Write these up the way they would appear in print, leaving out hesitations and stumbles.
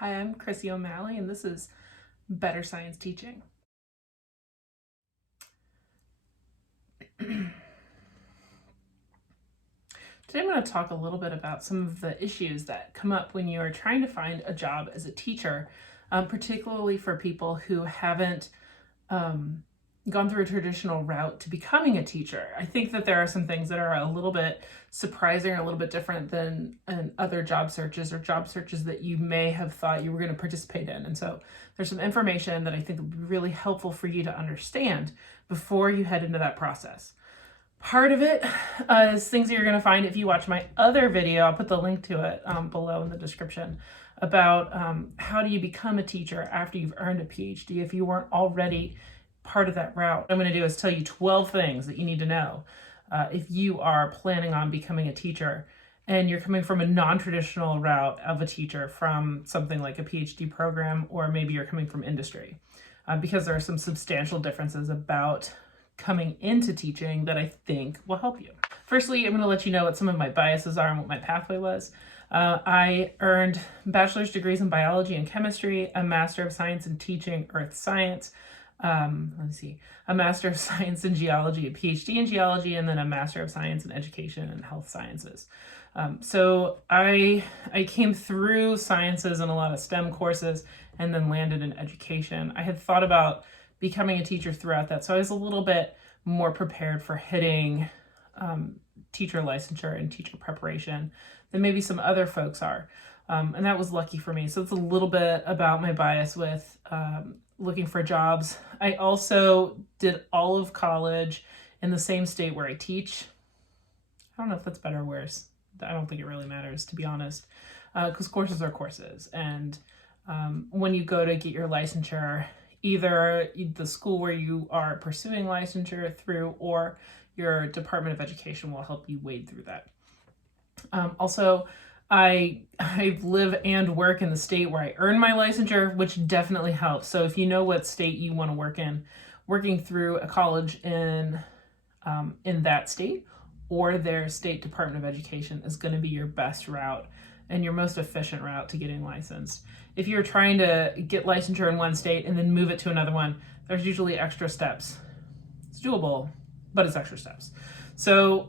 Hi, I'm Chrissy O'Malley, and this is Better Science Teaching. Today I'm going to talk a little bit about some of the issues that come up when you are trying to find a job as a teacher, particularly for people who haven't gone through a traditional route to becoming a teacher. I think that there are some things that are a little bit surprising or a little bit different than other job searches or job searches that you may have thought you were going to participate in. And so there's some information that I think would be really helpful for you to understand before you head into that process. Part of it is things that you're going to find if you watch my other video. I'll put the link to it below in the description about how do you become a teacher after you've earned a PhD if you weren't already part of that route. What I'm going to do is tell you 12 things that you need to know if you are planning on becoming a teacher and you're coming from a non-traditional route of a teacher from something like a PhD program, or maybe you're coming from industry, because there are some substantial differences about coming into teaching that I think will help you. Firstly, I'm going to let you know what some of my biases are and what my pathway was. I earned bachelor's degrees in biology and chemistry, a Master of Science in Teaching Earth Science, a Master of Science in Geology, a PhD in Geology, and then a Master of Science in Education and Health Sciences. So I came through sciences and a lot of STEM courses and then landed in education. I had thought about becoming a teacher throughout that, so I was a little bit more prepared for hitting teacher licensure and teacher preparation than maybe some other folks are. And that was lucky for me. So it's a little bit about my bias with looking for jobs. I also did all of college in the same state where I teach. I don't know if that's better or worse. I don't think it really matters, to be honest, because courses are courses. And when you go to get your licensure, either the school where you are pursuing licensure through or your Department of Education will help you wade through that. Also, I live and work in the state where I earn my licensure, which definitely helps. So if you know what state you want to work in, working through a college in that state or their state Department of Education is going to be your best route and your most efficient route to getting licensed. If you're trying to get licensure in one state and then move it to another one, there's usually extra steps. It's doable, but it's extra steps. So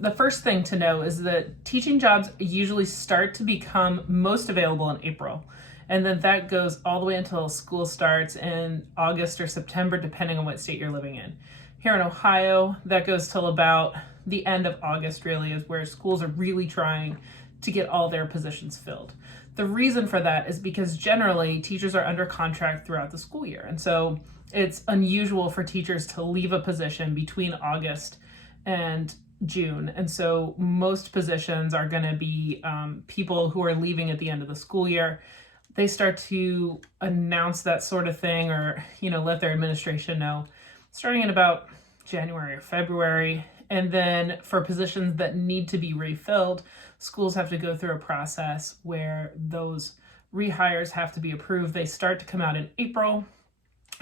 the first thing to know is that teaching jobs usually start to become most available in April. And then that goes all the way until school starts in August or September, depending on what state you're living in. Here in Ohio, that goes till about the end of August, really, is where schools are really trying to get all their positions filled. The reason for that is because generally teachers are under contract throughout the school year. And so it's unusual for teachers to leave a position between August and June. And so most positions are going to be people who are leaving at the end of the school year. They start to announce that sort of thing or, let their administration know starting in about January or February. And then for positions that need to be refilled, schools have to go through a process where those rehires have to be approved. They start to come out in April.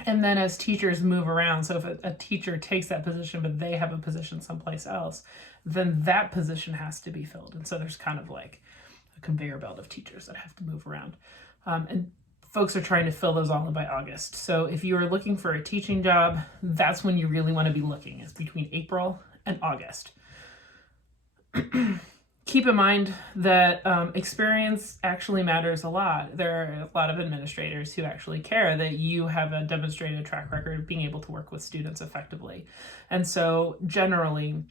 And then as teachers move around, so if a teacher takes that position, but they have a position someplace else, then that position has to be filled. And so there's kind of like a conveyor belt of teachers that have to move around. And folks are trying to fill those all in by August. So if you are looking for a teaching job, that's when you really want to be looking, is between April and August. Keep in mind that experience actually matters a lot. There are a lot of administrators who actually care that you have a demonstrated track record of being able to work with students effectively. And so generally,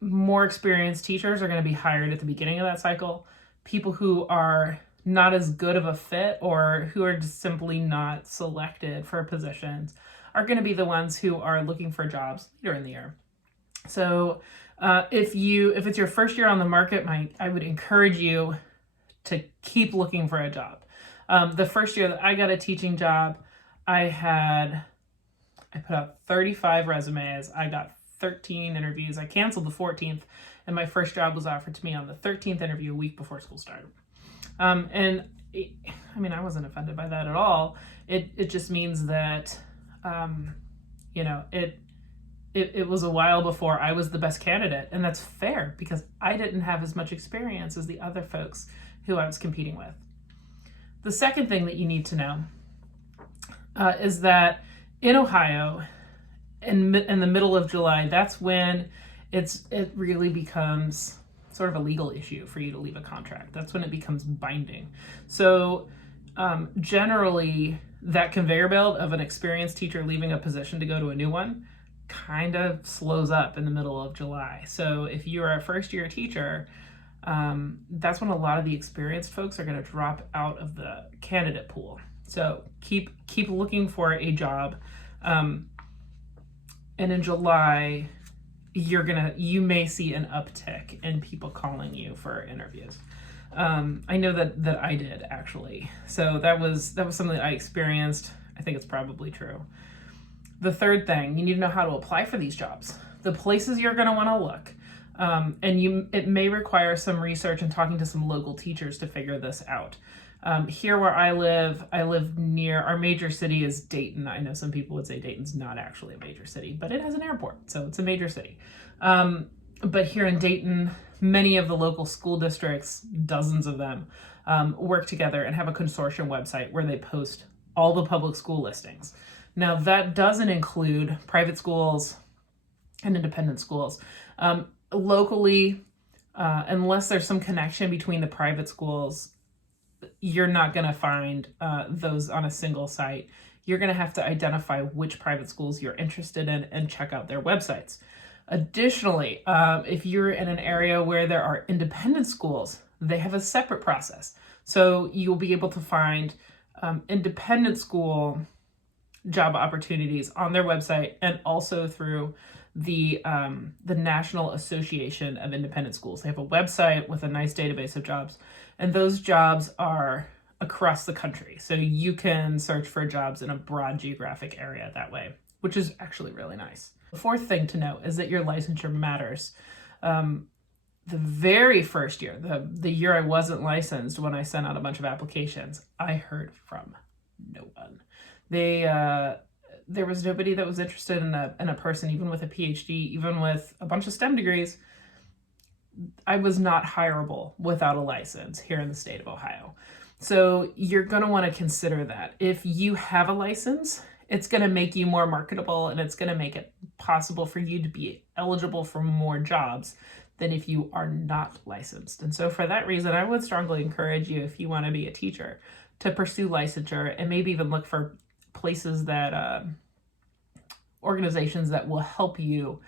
more experienced teachers are going to be hired at the beginning of that cycle. People who are not as good of a fit or who are just simply not selected for positions are going to be the ones who are looking for jobs later in the year. So if it's your first year on the market, I would encourage you to keep looking for a job. The first year that I got a teaching job, I put out 35 resumes. I got 13 interviews. I canceled the 14th, and my first job was offered to me on the 13th interview a week before school started. I wasn't offended by that at all. It just means that, it was a while before I was the best candidate, and that's fair because I didn't have as much experience as the other folks who I was competing with. The second thing that you need to know is that in Ohio, in the middle of July, that's when it really becomes sort of a legal issue for you to leave a contract. That's when it becomes binding. So generally, that conveyor belt of an experienced teacher leaving a position to go to a new one kind of slows up in the middle of July. So if you're a first year teacher, that's when a lot of the experienced folks are going to drop out of the candidate pool. So keep looking for a job. And in July, you may see an uptick in people calling you for interviews. I know that I did, actually. So that was something that I experienced. I think it's probably true. The third thing, you need to know how to apply for these jobs. The places you're going to want to look. And it may require some research and talking to some local teachers to figure this out. Here where I live near, our major city is Dayton. I know some people would say Dayton's not actually a major city, but it has an airport, so it's a major city. But here in Dayton, many of the local school districts, dozens of them, work together and have a consortium website where they post all the public school listings. Now, that doesn't include private schools and independent schools. Locally, unless there's some connection between the private schools, you're not going to find those on a single site. You're going to have to identify which private schools you're interested in and check out their websites. Additionally, if you're in an area where there are independent schools, they have a separate process. So you'll be able to find independent school job opportunities on their website and also through the National Association of Independent Schools. They have a website with a nice database of jobs, and those jobs are across the country. So you can search for jobs in a broad geographic area that way, which is actually really nice. The fourth thing to note is that your licensure matters. The very first year, the year I wasn't licensed, when I sent out a bunch of applications, I heard from no one. There was nobody that was interested in a person, even with a PhD, even with a bunch of STEM degrees. I was not hireable without a license here in the state of Ohio. So you're going to want to consider that. If you have a license, it's going to make you more marketable, and it's going to make it possible for you to be eligible for more jobs than if you are not licensed. And so for that reason, I would strongly encourage you, if you want to be a teacher, to pursue licensure and maybe even look for places that organizations that will help you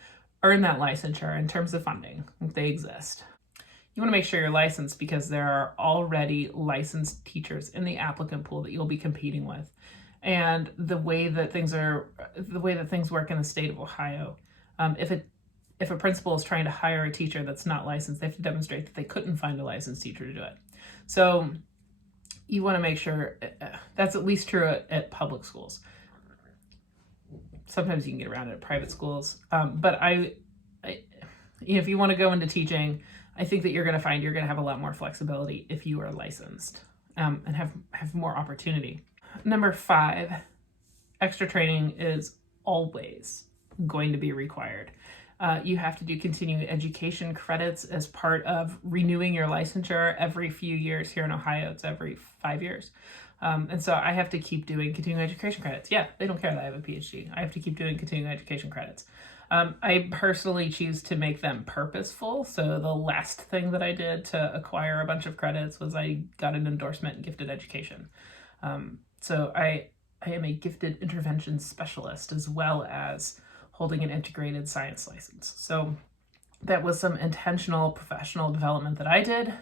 earn that licensure in terms of funding, if they exist. You want to make sure you're licensed because there are already licensed teachers in the applicant pool that you'll be competing with. And the way that things work in the state of Ohio, if a principal is trying to hire a teacher that's not licensed, they have to demonstrate that they couldn't find a licensed teacher to do it. So you want to make sure that's at least true at public schools. Sometimes you can get around it at private schools, but if you want to go into teaching, I think that you're going to find you're going to have a lot more flexibility if you are licensed and have more opportunity. Number 5, extra training is always going to be required. You have to do continuing education credits as part of renewing your licensure every few years. Here in Ohio, it's every 5 years. And so I have to keep doing continuing education credits. Yeah, they don't care that I have a PhD. I have to keep doing continuing education credits. I personally choose to make them purposeful. So the last thing that I did to acquire a bunch of credits was I got an endorsement in gifted education. So I am a gifted intervention specialist as well as holding an integrated science license. So that was some intentional professional development that I did.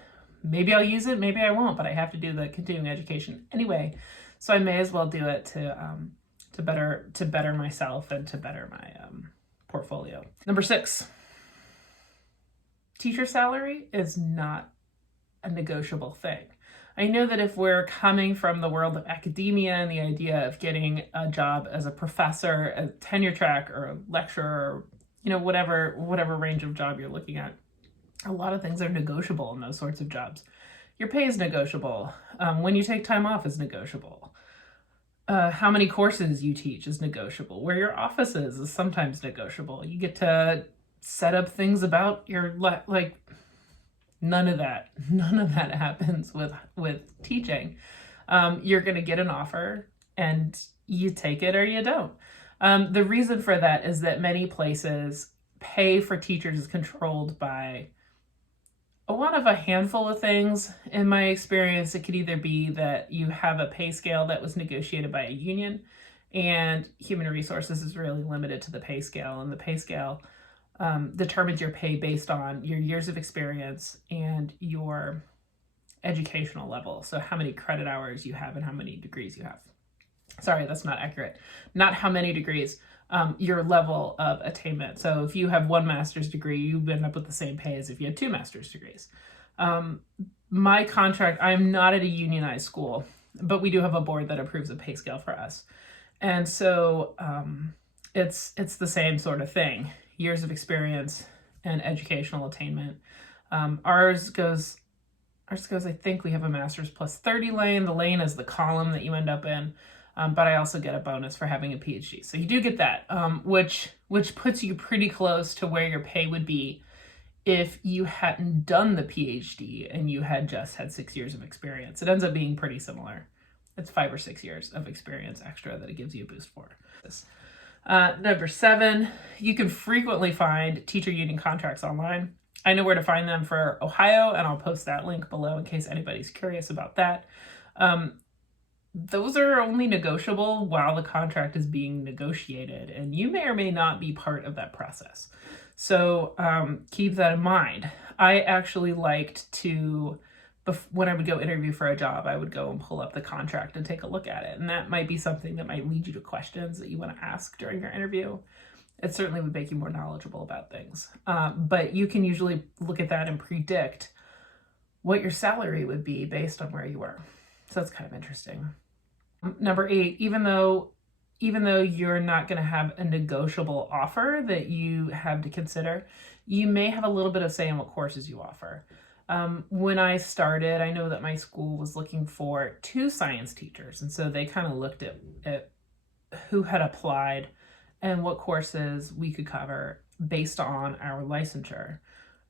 Maybe I'll use it, maybe I won't, but I have to do the continuing education anyway. So I may as well do it to better myself and to better my portfolio. Number 6, teacher salary is not a negotiable thing. I know that if we're coming from the world of academia and the idea of getting a job as a professor, a tenure track, or a lecturer, or whatever range of job you're looking at, a lot of things are negotiable in those sorts of jobs. Your pay is negotiable. When you take time off is negotiable. How many courses you teach is negotiable. Where your office is sometimes negotiable. You get to set up things about your none of that happens with teaching. you're going to get an offer and you take it or you don't. The reason for that is that many places pay for teachers is controlled by a handful of things. In my experience, it could either be that you have a pay scale that was negotiated by a union, and human resources is really limited to the pay scale, and the pay scale determines your pay based on your years of experience and your educational level. So how many credit hours you have and how many degrees you have. Sorry, that's not accurate. Not how many degrees, your level of attainment. So if you have one master's degree, you end up with the same pay as if you had 2 master's degrees. My contract, I'm not at a unionized school, but we do have a board that approves a pay scale for us. And so it's the same sort of thing, years of experience and educational attainment. Ours goes, I think we have a master's plus 30 lane. The lane is the column that you end up in. But I also get a bonus for having a PhD. So you do get that, which puts you pretty close to where your pay would be if you hadn't done the PhD and you had just had 6 years of experience. It ends up being pretty similar. It's 5 or 6 years of experience extra that it gives you a boost for. Number 7, you can frequently find teacher union contracts online. I know where to find them for Ohio, and I'll post that link below in case anybody's curious about that. Those are only negotiable while the contract is being negotiated, and you may or may not be part of that process. So keep that in mind. I actually liked to, when I would go interview for a job, I would go and pull up the contract and take a look at it. And that might be something that might lead you to questions that you want to ask during your interview. It certainly would make you more knowledgeable about things. But you can usually look at that and predict what your salary would be based on where you were. So that's kind of interesting. Number 8, even though you're not going to have a negotiable offer that you have to consider, you may have a little bit of say in what courses you offer. When I started, I know that my school was looking for 2 science teachers, and so they kind of looked at who had applied and what courses we could cover based on our licensure,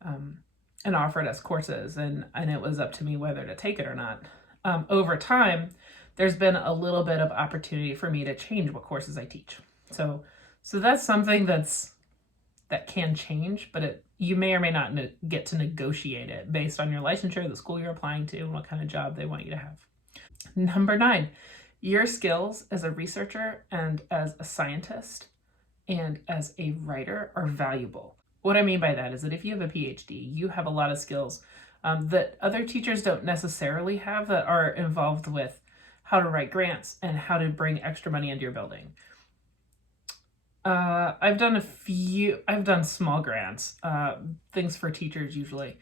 and offered us courses, and it was up to me whether to take it or not. Over time, there's been a little bit of opportunity for me to change what courses I teach. So that's something that can change, but you may or may not get to negotiate it based on your licensure, the school you're applying to, and what kind of job they want you to have. Number 9, your skills as a researcher and as a scientist and as a writer are valuable. What I mean by that is that if you have a PhD, you have a lot of skills that other teachers don't necessarily have that are involved with how to write grants and how to bring extra money into your building. I've done small grants, things for teachers usually.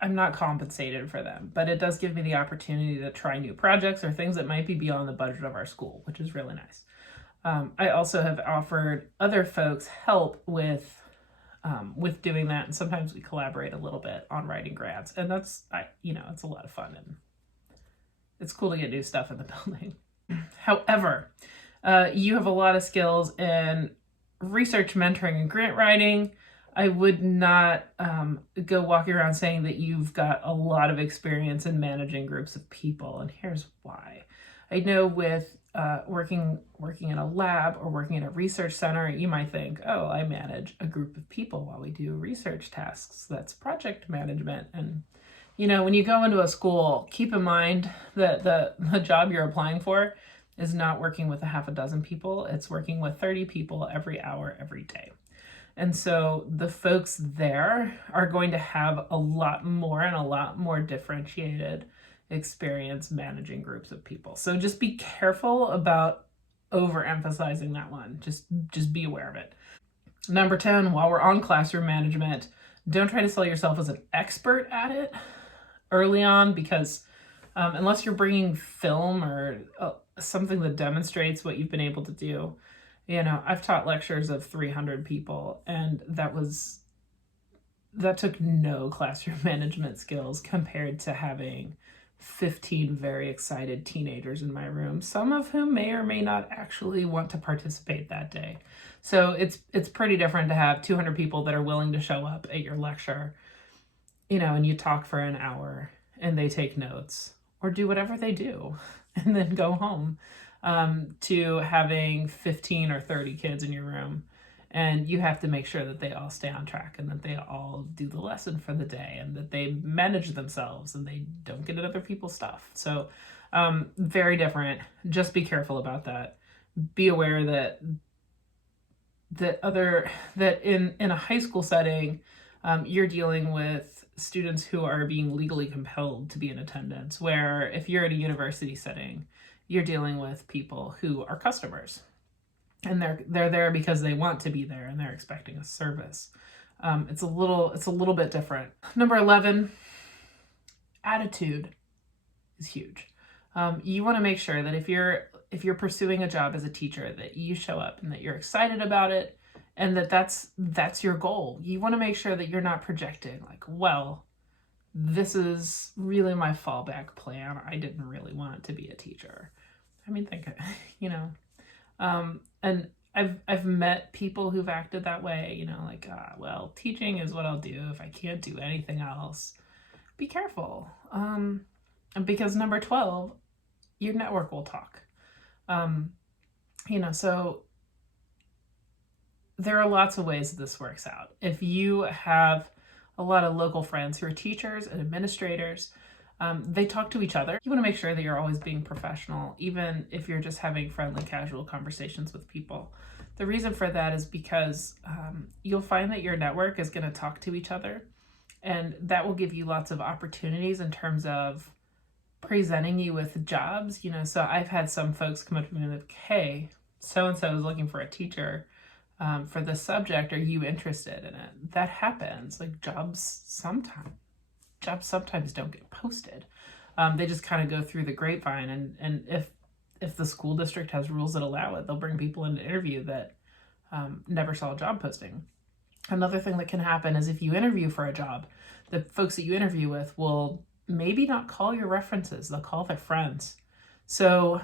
I'm not compensated for them, but it does give me the opportunity to try new projects or things that might be beyond the budget of our school, which is really nice. I also have offered other folks help with doing that, and sometimes we collaborate a little bit on writing grants, and it's a lot of fun, and it's cool to get new stuff in the building. However, you have a lot of skills in research mentoring and grant writing. I would not go walking around saying that you've got a lot of experience in managing groups of people, and here's why. I know with working in a lab or working in a research center, you might think, oh, I manage a group of people while we do research tasks. That's project management. And when you go into a school, keep in mind that the job you're applying for is not working with a half a dozen people. It's working with 30 people every hour, every day. And so the folks there are going to have a lot more differentiated experience managing groups of people. So just be careful about overemphasizing that one. Just be aware of it. Number 10, while we're on classroom management, don't try to sell yourself as an expert at it early on, because unless you're bringing film or something that demonstrates what you've been able to do. I've taught lectures of 300 people, and that took no classroom management skills compared to having 15 very excited teenagers in my room, some of whom may or may not actually want to participate that day. So it's pretty different to have 200 people that are willing to show up at your lecture, and you talk for an hour and they take notes, or do whatever they do and then go home, to having 15 or 30 kids in your room. And you have to make sure that they all stay on track and that they all do the lesson for the day and that they manage themselves and they don't get at other people's stuff. So very different. Just be careful about that. Be aware that in a high school setting, you're dealing with students who are being legally compelled to be in attendance, where if you're at a university setting, you're dealing with people who are customers, and they're there because they want to be there and they're expecting a service. It's a little bit different. Number 11, attitude is huge. You want to make sure that if you're pursuing a job as a teacher, that you show up and that you're excited about it, and that's your goal. You want to make sure that you're not projecting like, well, this is really my fallback plan. I didn't really want to be a teacher. I mean, think, and I've met people who've acted that way, like, well, teaching is what I'll do if I can't do anything else. Be careful. Because number 12, your network will talk. So there are lots of ways this works out. If you have a lot of local friends who are teachers and administrators, they talk to each other. You want to make sure that you're always being professional, even if you're just having friendly, casual conversations with people. The reason for that is because you'll find that your network is going to talk to each other, and that will give you lots of opportunities in terms of presenting you with jobs. So I've had some folks come up to me and like, hey, so-and-so is looking for a teacher for this subject. Are you interested in it? That happens. Like jobs sometimes don't get posted. They just kind of go through the grapevine, and if the school district has rules that allow it, they'll bring people in to interview that never saw a job posting. Another thing that can happen is if you interview for a job, the folks that you interview with will maybe not call your references. They'll call their friends. So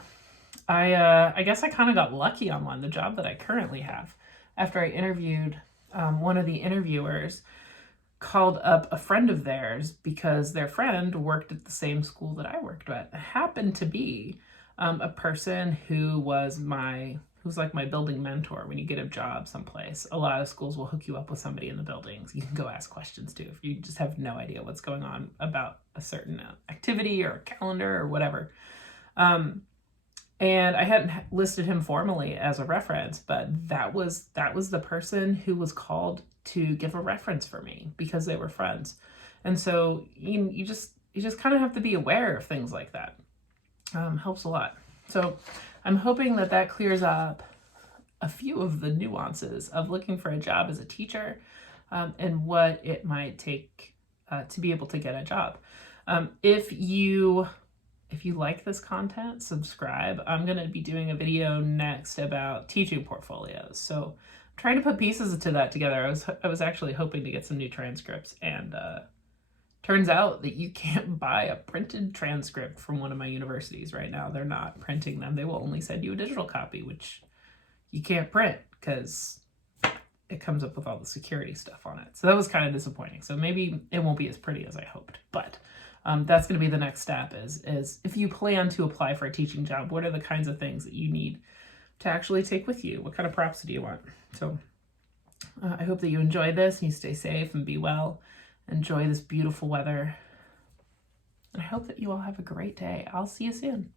I guess I kind of got lucky on one, the job that I currently have. After I interviewed, one of the interviewers called up a friend of theirs because their friend worked at the same school that I worked at. It happened to be a person who was like my building mentor. When you get a job someplace, a lot of schools will hook you up with somebody in the buildings you can go ask questions to if you just have no idea what's going on about a certain activity or a calendar or whatever. And I hadn't listed him formally as a reference, but that was the person who was called to give a reference for me because they were friends. And so you just kind of have to be aware of things like that. Helps a lot. So I'm hoping that clears up a few of the nuances of looking for a job as a teacher, and what it might take to be able to get a job. If you like this content, subscribe. I'm going to be doing a video next about teaching portfolios. So I'm trying to put pieces to that together. I was actually hoping to get some new transcripts, and turns out that you can't buy a printed transcript from one of my universities right now. They're not printing them. They will only send you a digital copy, which you can't print because it comes up with all the security stuff on it. So that was kind of disappointing. So maybe it won't be as pretty as I hoped, but that's going to be the next step is if you plan to apply for a teaching job, what are the kinds of things that you need to actually take with you? What kind of props do you want? So I hope that you enjoy this and you stay safe and be well. Enjoy this beautiful weather. And I hope that you all have a great day. I'll see you soon.